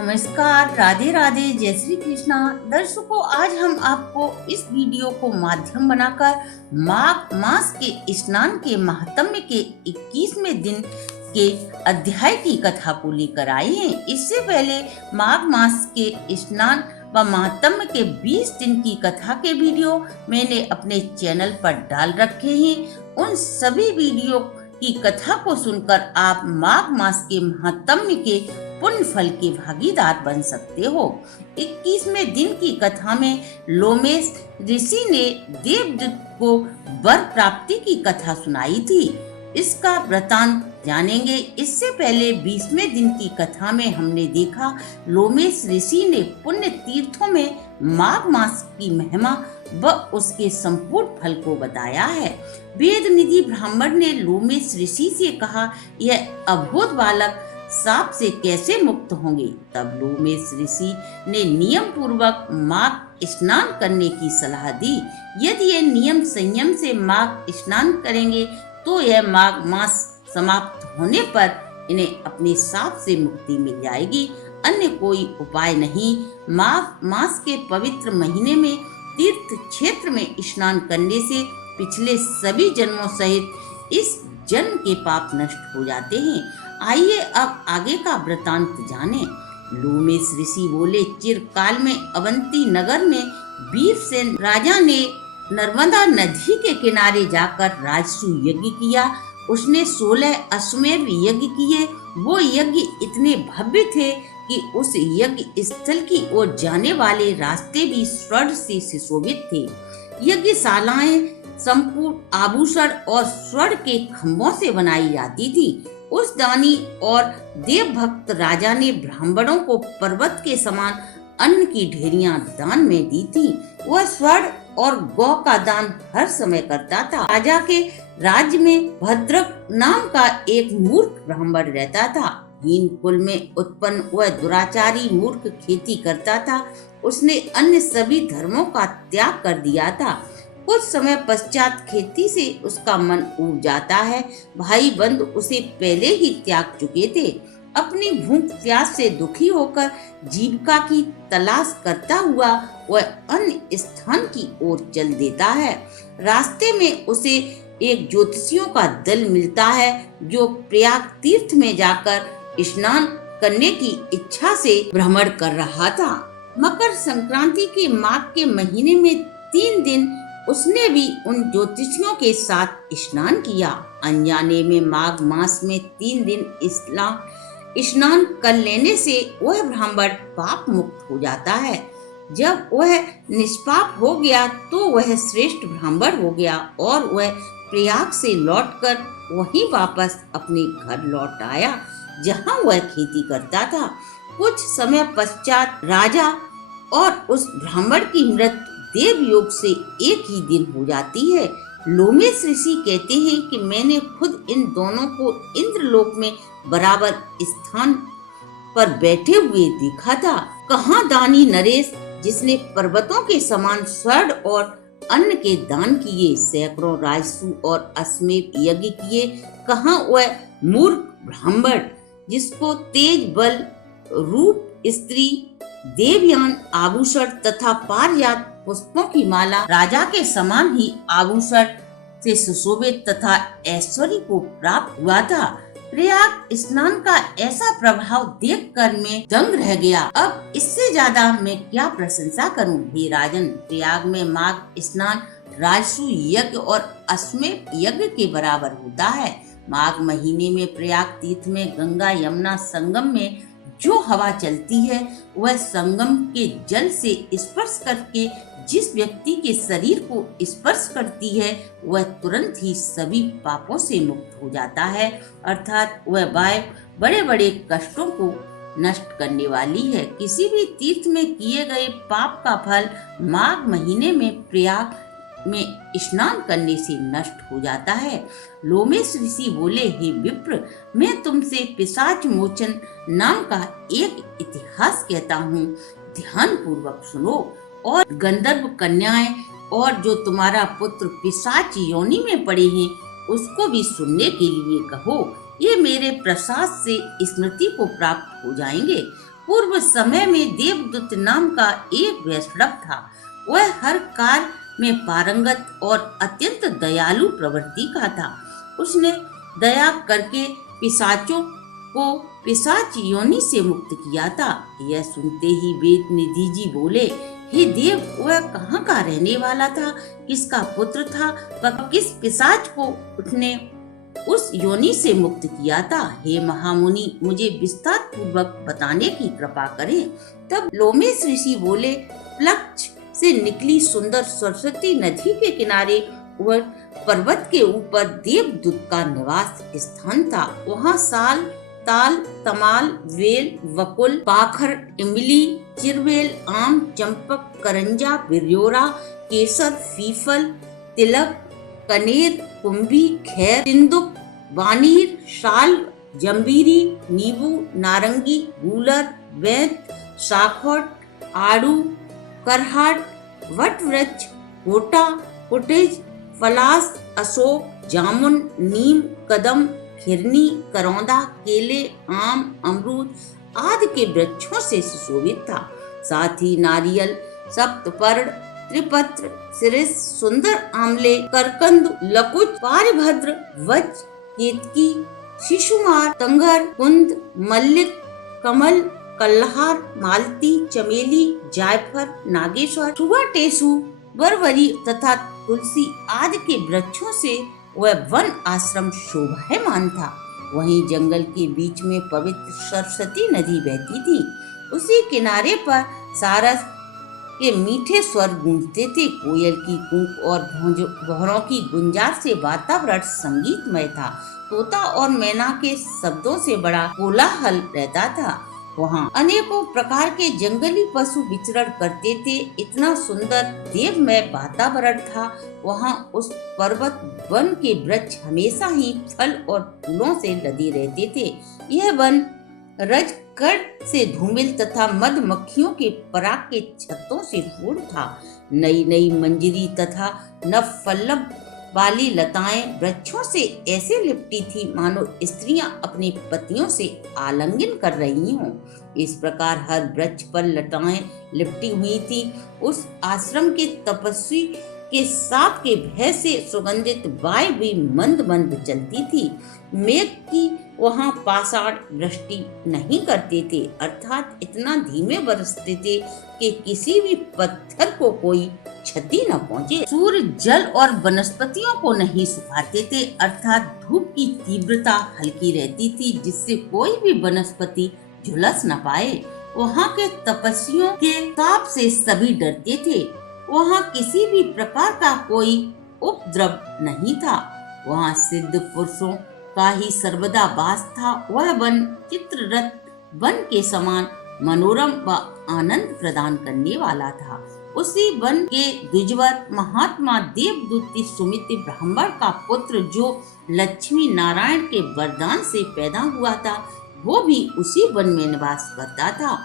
नमस्कार, राधे राधे, जय श्री कृष्णा। दर्शकों, आज हम आपको इस वीडियो को माध्यम बनाकर माघ मास के स्नान के महात्म्य के 21वें दिन के अध्याय की कथा को लेकर आए हैं। इससे पहले माघ मास के स्नान व महात्म्य के 20 दिन की कथा के वीडियो मैंने अपने चैनल पर डाल रखे हैं। उन सभी वीडियो की कथा को सुनकर आप माघ मास के महात्म्य के पुण्य फल के भागीदार बन सकते हो। 21वें दिन की कथा में लोमेश ऋषि ने देवदूत को वर प्राप्ति की कथा सुनाई थी। इसका वृतांत जानेंगे। इससे पहले 20वें दिन की कथा में हमने देखा लोमेश ऋषि ने पुण्य तीर्थों में माघ मास की महिमा व उसके संपूर्ण फल को बताया है। वेद निधि ब्राह्मण ने लोमेश ऋषि से कहा, यह अबोध बालक सांप से कैसे मुक्त होंगे। तब लोमेश ऋषि ने नियम पूर्वक माघ स्नान करने की सलाह दी। यदि ये नियम संयम से माघ स्नान करेंगे तो यह माघ मास समाप्त होने पर इन्हें अपने सांप से मुक्ति मिल जाएगी, अन्य कोई उपाय नहीं। माघ मास के पवित्र महीने में तीर्थ क्षेत्र में स्नान करने से पिछले सभी जन्मों सहित इस जन्म के पाप नष्ट हो जाते हैं। आइए अब आगे का वृतांत जानें। लोमेश ऋषि बोले, चिरकाल में अवंती नगर में वीरसेन राजा ने नर्मदा नदी के किनारे जाकर राजसु यज्ञ किया। उसने 16 अश्वमेध यज्ञ किए। वो यज्ञ इतने भव्य थे कि उस यज्ञ स्थल की ओर जाने वाले रास्ते भी स्वर्ण से सुशोभित थे। यज्ञशालाएं संपूर्ण आभूषण और स्वर्ण के खंभों से बनाई जाती थी। उस दानी और देव भक्त राजा ने ब्राह्मणों को पर्वत के समान अन्न की ढेरियां दान में दी थी। वह स्वर्ण और गौ का दान हर समय करता था। राजा के राज्य में भद्रक नाम का एक मूर्ख ब्राह्मण रहता था। हीन कुल में उत्पन्न वह दुराचारी मूर्ख खेती करता था। उसने अन्य सभी धर्मों का त्याग कर दिया था। कुछ समय पश्चात खेती से उसका मन ऊब जाता है। भाई बंधु उसे पहले ही त्याग चुके थे। अपनी भूख प्यास से दुखी होकर जीविका की तलाश करता हुआ वह अन्य स्थान की ओर चल देता है। रास्ते में उसे एक ज्योतिषियों का दल मिलता है जो प्रयाग तीर्थ में जाकर स्नान करने की इच्छा से भ्रमण कर रहा था। मकर संक्रांति के माघ के महीने में 3 दिन उसने भी उन ज्योतिषियों के साथ स्नान किया। अनजाने में माघ मास में 3 दिन स्नान कर लेने से वह ब्राह्मण पाप मुक्त हो जाता है। जब वह निष्पाप हो गया तो वह श्रेष्ठ ब्राह्मण हो गया और वह प्रयाग से लौटकर वहीं वापस अपने घर लौट आया जहां वह खेती करता था। कुछ समय पश्चात राजा और उस ब्राह्मण की मृत्यु देव योग से एक ही दिन हो जाती है। लोमेश ऋषि कहते हैं कि मैंने खुद इन दोनों को इंद्रलोक में बराबर स्थान पर बैठे हुए देखा था। कहाँ दानी नरेश जिसने पर्वतों के समान स्वर्ण और अन्न के दान किए, सैकड़ों राजसु और अश्वमेध यज्ञ किए। कहाँ वह मूर्ख ब्राह्मण जिसको तेज बल रूप स्त्री देवयान आभूषण तथा पारिजात पुष्पों की माला राजा के समान ही आभूषण से सुशोभित तथा ऐश्वर्य को प्राप्त हुआ था। प्रयाग स्नान का ऐसा प्रभाव देखकर मैं दंग रह गया। अब इससे ज्यादा मैं क्या प्रशंसा करूं। हे राजन, प्रयाग में माघ स्नान राजसु यज्ञ और अश्वमेध यज्ञ के बराबर होता है। माघ महीने में प्रयाग तीर्थ में गंगा यमुना संगम में जो हवा चलती है वह संगम के जल से स्पर्श करके जिस व्यक्ति के शरीर को स्पर्श करती है वह तुरंत ही सभी पापों से मुक्त हो जाता है। अर्थात वह वायु बड़े बड़े कष्टों को नष्ट करने वाली है। किसी भी तीर्थ में किए गए पाप का फल माघ महीने में प्रयाग में स्नान करने से नष्ट हो जाता है। लोमेश ऋषि बोले, हे विप्र, मैं तुमसे पिशाच मोचन नाम का एक इतिहास कहता हूँ, ध्यान पूर्वक सुनो। और गंधर्व कन्याएं और जो तुम्हारा पुत्र पिशाच योनि में पड़े हैं उसको भी सुनने के लिए कहो। ये मेरे प्रसाद से स्मृति को प्राप्त हो जाएंगे। पूर्व समय में देवदूत नाम का एक वैष्णव था। वह हर कार्य में पारंगत और अत्यंत दयालु प्रवृत्ति का था। उसने दया करके पिशाचों को पिशाच योनि से मुक्त किया था। यह सुनते ही वेद निधि जी बोले, हे देव, वह कहाँ का रहने वाला था, किसका पुत्र था, वह किस पिशाच को उसने उस योनि से मुक्त किया था? हे महामुनि, मुझे विस्तार पूर्वक बताने की कृपा करें। तब लोमेश ऋषि बोले, प्लक्ष से निकली सुंदर सरस्वती नदी के किनारे वह पर्वत के ऊपर देवदूत का निवास स्थान था। वहाँ साल, ताल, तमाल, वेल, वकुल, पाखर, इमली, चिरवेल, आम, चंपक, करंजा, बिरयोरा, केसर, फीफल, तिलक, कनेर, कुंभी, खैर, सिंदूक, वानीर, शाल, जंबीरी, नींबू, नारंगी, गूलर, वैद, शाखोट, आड़ू, करहाट, वट वृक्ष, गोटा, कुटिज, पलास, अशोक, जामुन, नीम, कदम, खिरनी, करौंदा, केले, आम, अमरूद आदि के वृक्षों से सुशोभित था। साथ ही नारियल, सप्तपर्ण, त्रिपत्र, सिरिस, सुंदर आमले, करकंद, लकुच, पारिभद्र, वज, केतकी, शिशुमार, तंगर, कुंद, मल्लिक, कमल, कल्हार, मालती, चमेली, जायफल, नागेश्वर, सुबह, बरवरी तथा तुलसी आदि के वृक्षों से वह वन आश्रम शोभायमान था। वहीं जंगल के बीच में पवित्र सरस्वती नदी बहती थी। उसी किनारे पर सारस के मीठे स्वर गूंजते थे। कोयल की कूक और भौरों की गुंजार से वातावरण संगीतमय था। तोता और मैना के शब्दों से बड़ा कोलाहल रहता था। वहाँ अनेकों प्रकार के जंगली पशु विचरण करते थे। इतना सुंदर देवमय वातावरण था। वहाँ उस पर्वत वन के वृक्ष हमेशा ही फल और फूलों से लदे रहते थे। यह वन रजकड़ से धूमिल तथा मधुमक्खियों के पराग के छत्तों से पूर्ण था। नई नई मंजरी तथा नवपल्लव वाली लताएं वृक्षों से ऐसे लिपटी थी मानो स्त्रियां अपने पतियों से आलिंगन कर रही हों। इस प्रकार हर वृक्ष पर लताएं लिपटी हुई थी। उस आश्रम के तपस्वी के साप के भय से सुगंधित वायु भी मंद मंद चलती थी। मेघ की वहाँ पाषाण वृष्टि नहीं करते थे, अर्थात इतना धीमे बरसते थे कि किसी भी पत्थर को कोई क्षति न पहुँचे। सूर्य जल और वनस्पतियों को नहीं सुखाते थे, अर्थात धूप की तीव्रता हल्की रहती थी जिससे कोई भी वनस्पति झुलस न पाए। वहाँ के तपस्वियों के ताप से सभी डरते थे। वहाँ किसी भी प्रकार का कोई उपद्रव नहीं था। वहाँ सिद्ध पुरुषों का ही सर्वदा वास था। वह वन चित्ररथ वन के समान मनोरम व आनंद प्रदान करने वाला था। उसी वन के द्विजवर महात्मा देवदूत सुमित ब्राह्मण का पुत्र जो लक्ष्मी नारायण के वरदान से पैदा हुआ था, वो भी उसी वन में निवास करता था।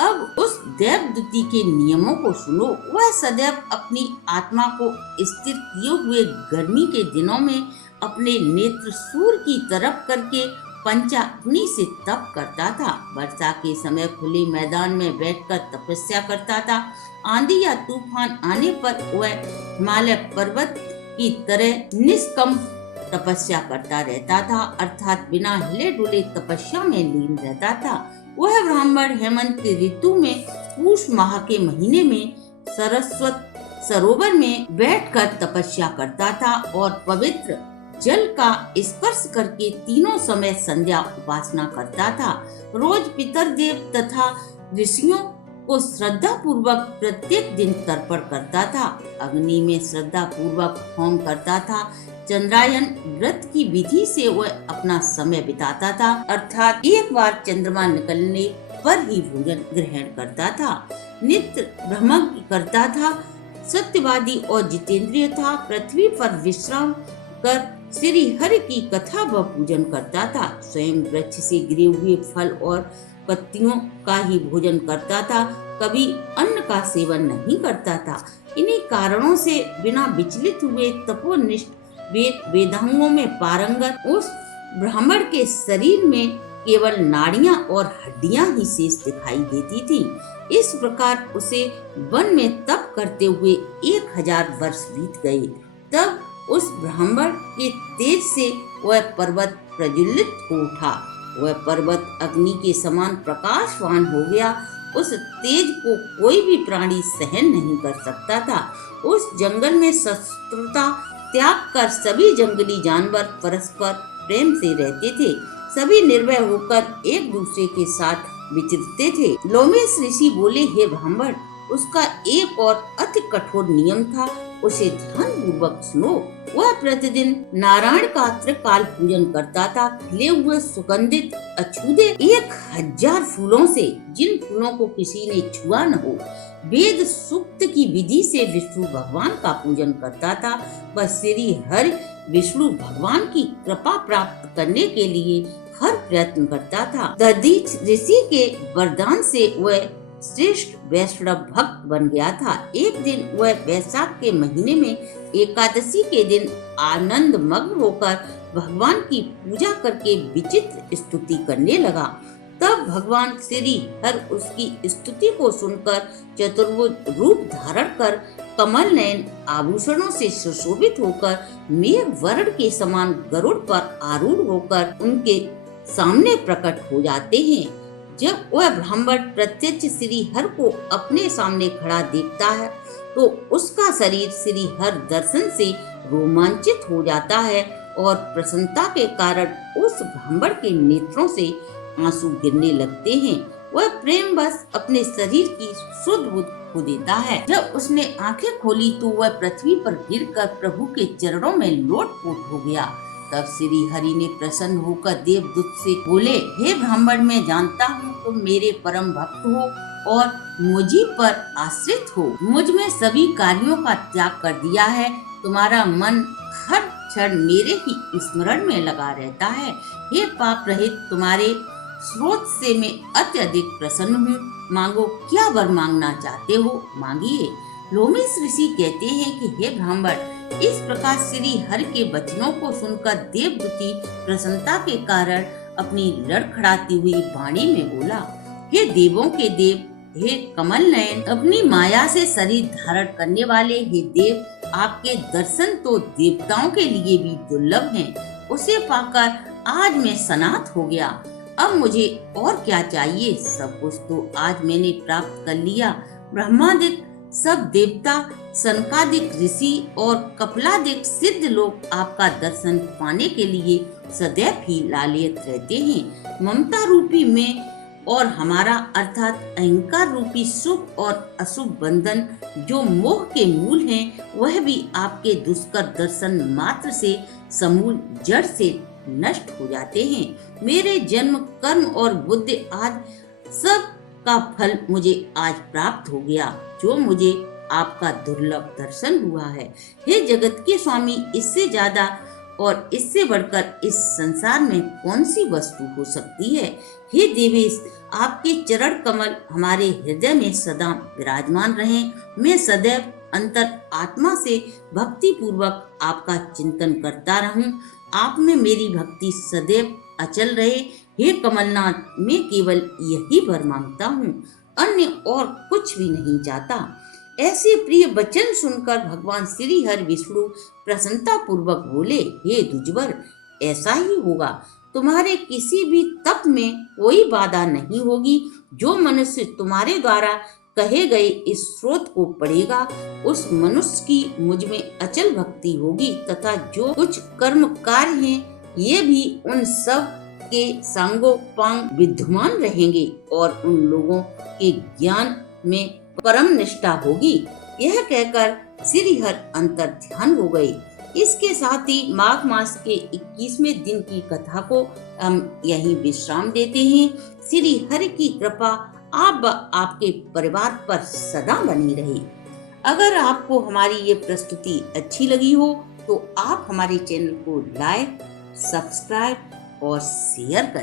अब उस देवदूती के नियमों को सुनो। वह सदैव अपनी आत्मा को स्थिर किए हुए गर्मी के दिनों में अपने नेत्र सूर्य की तरफ करके पंचाग्नि से तप करता था। वर्षा के समय खुले मैदान में बैठकर तपस्या करता था। आंधी या तूफान आने पर वह हिमालय पर्वत की तरह निष्कंप तपस्या करता रहता था, अर्थात बिना हिले डुले तपस्या में लीन रहता था। वह ब्राह्मण हेमंत ऋतु में पूष माह के महीने में सरस्वत सरोवर में बैठकर तपस्या करता था और पवित्र जल का स्पर्श करके तीनों समय संध्या उपासना करता था। रोज पितरदेव तथा ऋषियों को श्रद्धा पूर्वक प्रत्येक दिन तर्पण करता था। अग्नि में श्रद्धा पूर्वक होम करता था। चंद्रायन व्रत की विधि से वह अपना समय बिताता था, अर्थात एक बार चंद्रमा निकलने पर ही भोजन ग्रहण करता था। नित्य भ्रमण करता था। सत्यवादी और जितेंद्रिय था। पृथ्वी पर विश्राम कर श्री हरि की कथा व पूजन करता था। स्वयं वृक्ष से गिरे हुए फल और पत्तियों का ही भोजन करता था। कभी अन्न का सेवन नहीं करता था। इन्हीं कारणों से बिना विचलित हुए तपोनिष्ठ वेदांगों में पारंगत उस ब्राह्मण के शरीर में केवल नाड़ियां और हड्डियां ही शेष दिखाई देती थी। इस प्रकार उसे वन में तप करते हुए 1000 वर्ष बीत गए। तब उस ब्राह्मण के तेज से वह पर्वत प्रज्वलित हो उठा। वह पर्वत अग्नि के समान प्रकाशवान हो गया। उस तेज को कोई भी प्राणी सहन नहीं कर सकता था। उस जंगल में शत्रुता त्याग कर सभी जंगली जानवर परस्पर प्रेम से रहते थे। सभी निर्भय होकर एक दूसरे के साथ विचरते थे। लोमेश ऋषि बोले, हे ब्राह्मण, उसका एक और अति कठोर नियम था, उसे ध्यान पूर्वक सुनो। वह प्रतिदिन नारायण का त्रिकाल पूजन करता था, खिले हुए सुगंधित अछूते 1000 फूलों से, जिन फूलों को किसी ने छुआ न हो। वेद सूक्त की विधि से विष्णु भगवान का पूजन करता था। वह श्री हरि विष्णु भगवान की कृपा प्राप्त करने के लिए हर प्रयत्न करता था। दधीच ऋषि के वरदान से वह श्रेष्ठ वैष्णव भक्त बन गया था। एक दिन वह वैशाख के महीने में एकादशी के दिन आनंद मग्न होकर भगवान की पूजा करके विचित्र स्तुति करने लगा। तब भगवान श्री हर उसकी स्तुति को सुनकर चतुर्भुज रूप धारण कर कमल नयन आभूषणों से सुशोभित होकर मेघ वर्ण के समान गरुड़ पर आरूढ़ होकर उनके सामने प्रकट हो जाते हैं। जब वह ब्राह्मण प्रत्यक्ष श्री हर को अपने सामने खड़ा देखता है तो उसका शरीर श्री हर दर्शन से रोमांचित हो जाता है और प्रसन्नता के कारण उस ब्राह्मण के नेत्रों से आंसू गिरने लगते हैं। वह प्रेम बस अपने शरीर की शुद्ध बुद्ध खो देता है। जब उसने आंखें खोली तो वह पृथ्वी पर गिरकर प्रभु के चरणों में लोटपोट हो गया। तब श्री हरि ने प्रसन्न होकर देवदूत से बोले, हे ब्राह्मण, मैं जानता हूँ तुम मेरे परम भक्त हो और मुझी पर आश्रित हो। मुझ में सभी कार्यों का त्याग कर दिया है। तुम्हारा मन हर क्षण मेरे ही स्मरण में लगा रहता है। हे पाप रहित, तुम्हारे स्रोत से मैं अत्यधिक प्रसन्न हूँ। मांगो, क्या वर मांगना चाहते हो, मांगिए। लोमेश ऋषि कहते हैं कि हे ब्राह्मण, इस प्रकार श्री हरि के वचनों को सुनकर देवदूती प्रसन्नता के कारण अपनी लड़खड़ाती हुई वाणी में बोला, हे देवों के देव, हे कमल नयन, अपनी माया से शरीर धारण करने वाले हे देव, आपके दर्शन तो देवताओं के लिए भी दुर्लभ हैं। उसे पाकर आज मैं सनाथ हो गया। अब मुझे और क्या चाहिए? सब कुछ तो आज मैंने प्राप्त कर लिया। ब्रह्मादिक सब देवता, सनकादिक ऋषि और कपिलादिक सिद्ध लोग आपका दर्शन पाने के लिए सदैव ही लालियत रहते हैं। ममता रूपी में और हमारा अर्थात अहंकार रूपी शुभ और अशुभ बंधन जो मोह के मूल हैं, वह भी आपके दुष्कर दर्शन मात्र से समूल जड़ से नष्ट हो जाते हैं। मेरे जन्म, कर्म और बुद्धि आदि सब का फल मुझे आज प्राप्त हो गया, जो मुझे आपका दुर्लभ दर्शन हुआ है। हे जगत के स्वामी, इससे ज्यादा और इससे बढ़कर इस संसार में कौन सी वस्तु हो सकती है? हे देवेश, आपके चरण कमल हमारे हृदय में सदा विराजमान रहें। मैं सदैव अंतर आत्मा से भक्ति पूर्वक आपका चिंतन करता रहूं। आप में मेरी भक्ति सदैव अचल रहे। हे कमलनाथ, मैं केवल यही वर मांगता हूँ, अन्य और कुछ भी नहीं चाहता। ऐसे प्रिय वचन सुनकर भगवान श्री हरि विष्णु प्रसन्नता पूर्वक बोले, हे द्विजवर, ऐसा ही होगा। तुम्हारे किसी भी तप में कोई बाधा नहीं होगी। जो मनुष्य तुम्हारे द्वारा कहे गए इस स्रोत को पढ़ेगा, उस मनुष्य की मुझ में अचल भक्ति होगी तथा जो कुछ कर्म कार्य हैं, ये भी उन सब के सांगोपांग विद्यमान रहेंगे और उन लोगों के ज्ञान में परम निष्ठा होगी। यह कहकर श्री हरि अंतर ध्यान हो गए। इसके साथ ही माघ मास के 21वें दिन की कथा को हम यहीं विश्राम देते हैं। श्री हरि की कृपा आप व आपके परिवार पर सदा बनी रहे। अगर आपको हमारी ये प्रस्तुति अच्छी लगी हो तो आप हमारे चैनल को लाइक, सब्सक्राइब और शेयर करें।